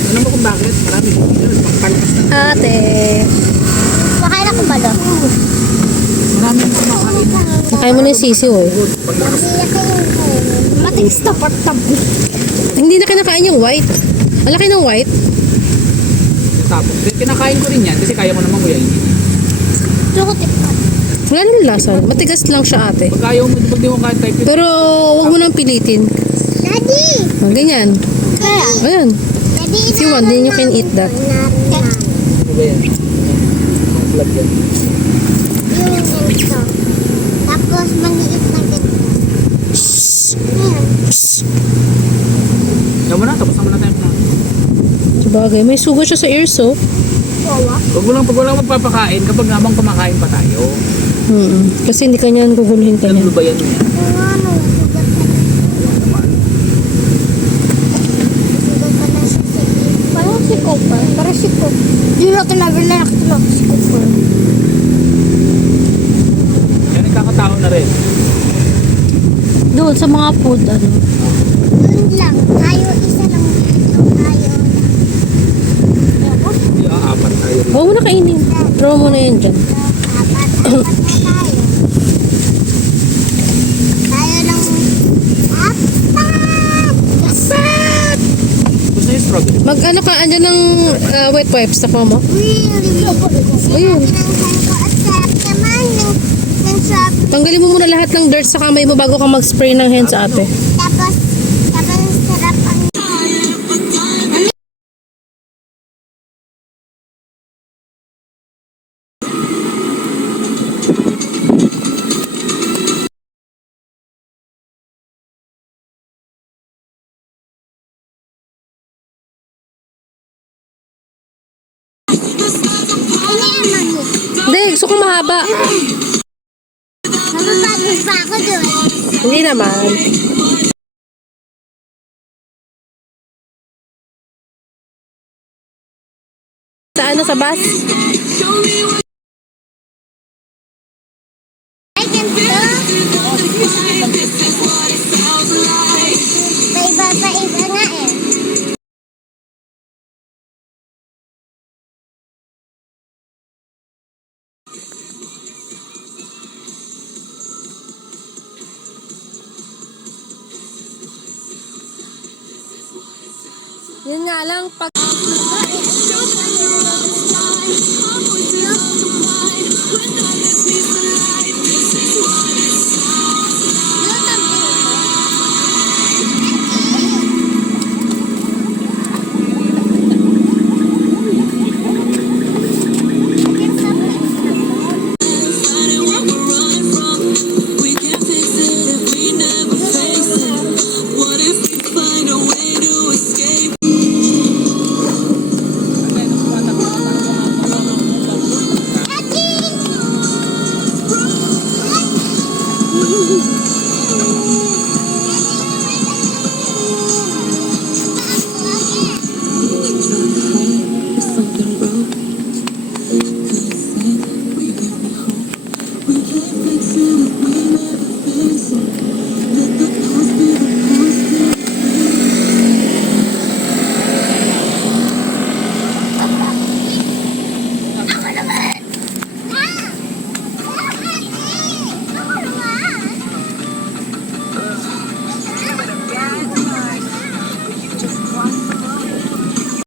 Ano mo kung bakit? Marami. Pangpalakas na. Ate. Makain ako ba doon? Marami yung kumakain. Nakain mo na yung sisiw eh. Panglakas. Matigas na patab. Hindi na kinakain yung white. Ang laki ng white. Tapos, kinakain ko rin yan kasi kaya ko naman kuya ini. Chocolate pa. Wala nang lasa. Matigas lang siya ate. Pag ayaw mo, pag di mo kaya type yun. Pero wag mo nang pilitin. Daddy! Ganyan. Kaya? Ayan. Daddy, If you want, then you can eat that. Ano ba yan? Ang vlog yan. Yung ganito. Tapos maliit na ganito. Ayan. Yan mo na, tapos naman na tayo na. Sabagay, may sugat siya sa ears oh. Wawa. Pag wala magpapakain, kapag namang kumakain pa tayo. Kasi hindi kanya guguluhin ka niya. Ano ba yan mo yan? Yung ano, sugat ka na. Naman. Sugat ka na siya sa iyo. Parang si Cooper. Parang si Cooper. Hindi natin nabilang si Cooper. Yan ang kakatao na rin. Doon sa mga food, ano. Doon lang. Tayo isa lang dito. Tayo lang. Hindi, apat tayo rin. Huwag mo na kainin. Throw mo na yan dyan. Apat na tayo. Tayo lang. Apat! Apat! Gusto yung strawberry? Mag-ano ka, andyan ng wet wipes. Taka mo. Really? Ayun. Sinabi ko, accept naman ng shop. Tanggalin mo muna lahat ng dirt sa kamay mo bago ka mag-spray ng hands ate. Tapos sarap ang... Ano yan, mami? Hindi, gusto ko mahaba. Mababagos pa ako doon. Hindi naman. Sa ano, sa bus? Ay, ganito. Paiba nga eh. Yun nga lang, pag...